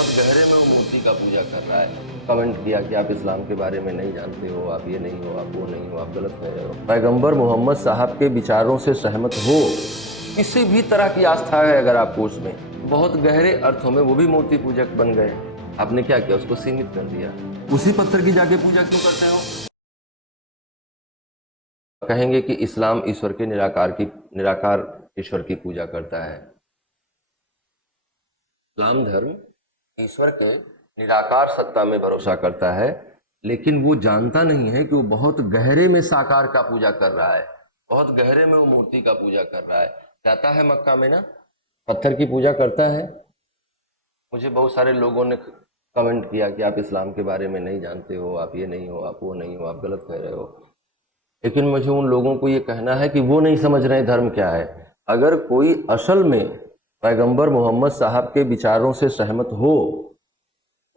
बहुत गहरे में वो मूर्ति का पूजा कर रहा है। कमेंट किया कि आप इस्लाम के बारे में नहीं जानते हो, आप ये नहीं हो, आप वो नहीं हो, आप गलत कह रहे हो। पैगंबर मोहम्मद साहब के विचारों से सहमत हो, किसी भी तरह की आस्था है अगर आपको उसमें, बहुत गहरे अर्थों में वो भी मूर्ति पूजक बन गए। आपने क्या किया, उसको सीमित कर दिया। उसी पत्थर की जाके पूजा क्यों करते हो? कहेंगे कि इस्लाम ईश्वर के निराकार ईश्वर की पूजा करता है। इस्लाम धर्म ईश्वर के निराकार सत्ता में भरोसा करता है, लेकिन वो जानता नहीं है कि वो बहुत गहरे में साकार का पूजा कर रहा है, बहुत गहरे में वो मूर्ति का पूजा कर रहा है। जाता है मक्का में ना, पत्थर की पूजा करता है। मुझे बहुत सारे लोगों ने कमेंट किया कि आप इस्लाम के बारे में नहीं जानते हो, आप ये नहीं हो, आप वो नहीं हो, आप गलत कह रहे हो। लेकिन मुझे उन लोगों को ये कहना है कि वो नहीं समझ रहे धर्म क्या है। अगर कोई असल में पैगंबर मोहम्मद साहब के विचारों से सहमत हो,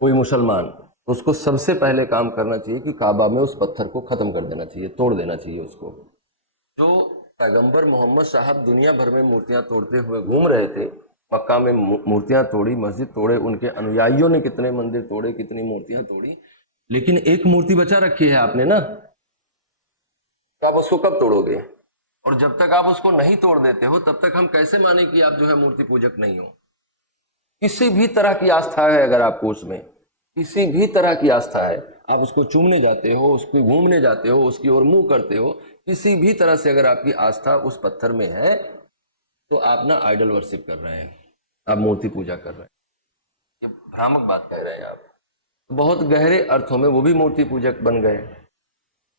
कोई मुसलमान, तो उसको सबसे पहले काम करना चाहिए कि काबा में उस पत्थर को खत्म कर देना चाहिए, तोड़ देना चाहिए उसको। जो पैगंबर मोहम्मद साहब दुनिया भर में मूर्तियां तोड़ते हुए घूम रहे थे, मक्का में मूर्तियां तोड़ी, मस्जिद तोड़े, उनके अनुयायियों ने कितने मंदिर तोड़े, कितनी मूर्तियां तोड़ी, लेकिन एक मूर्ति बचा रखी है आपने ना, तो आप उसको कब तोड़ोगे? और जब तक आप उसको नहीं तोड़ देते हो, तब तक हम कैसे माने कि आप जो है मूर्ति पूजक नहीं हो? किसी भी तरह की आस्था है अगर आपको उसमें, किसी भी तरह की आस्था है, आप उसको चूमने जाते हो, उसको घूमने जाते हो, उसकी ओर मुंह करते हो, किसी भी तरह से अगर आपकी आस्था उस पत्थर में है, तो आप ना आइडल वर्शिप कर रहे हैं, आप मूर्ति पूजा कर रहे हैं। ये भ्रामक बात कह रहे हैं आप। बहुत गहरे अर्थों में वो भी मूर्ति पूजक बन गए।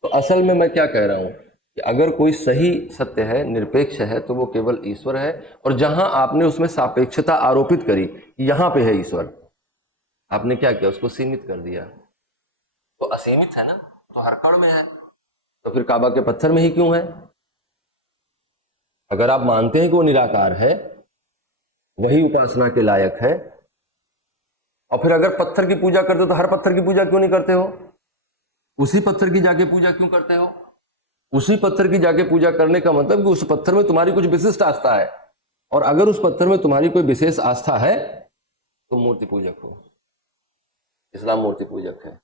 तो असल में मैं क्या कह रहा हूं कि अगर कोई सही सत्य है, निरपेक्ष है, तो वो केवल ईश्वर है। और जहां आपने उसमें सापेक्षता आरोपित करी कि यहां पे है ईश्वर, आपने क्या किया, उसको सीमित कर दिया। तो असीमित है ना, तो हर कण में है, तो फिर काबा के पत्थर में ही क्यों है? अगर आप मानते हैं कि वो निराकार है, वही उपासना के लायक है, और फिर अगर पत्थर की पूजा करते हो तो हर पत्थर की पूजा क्यों नहीं करते हो? उसी पत्थर की जाके पूजा क्यों करते हो? उसी पत्थर की जाके पूजा करने का मतलब कि उस पत्थर में तुम्हारी कुछ विशिष्ट आस्था है, और अगर उस पत्थर में तुम्हारी कोई विशेष आस्था है तो मूर्ति पूजक हो। इस्लाम मूर्ति पूजक है।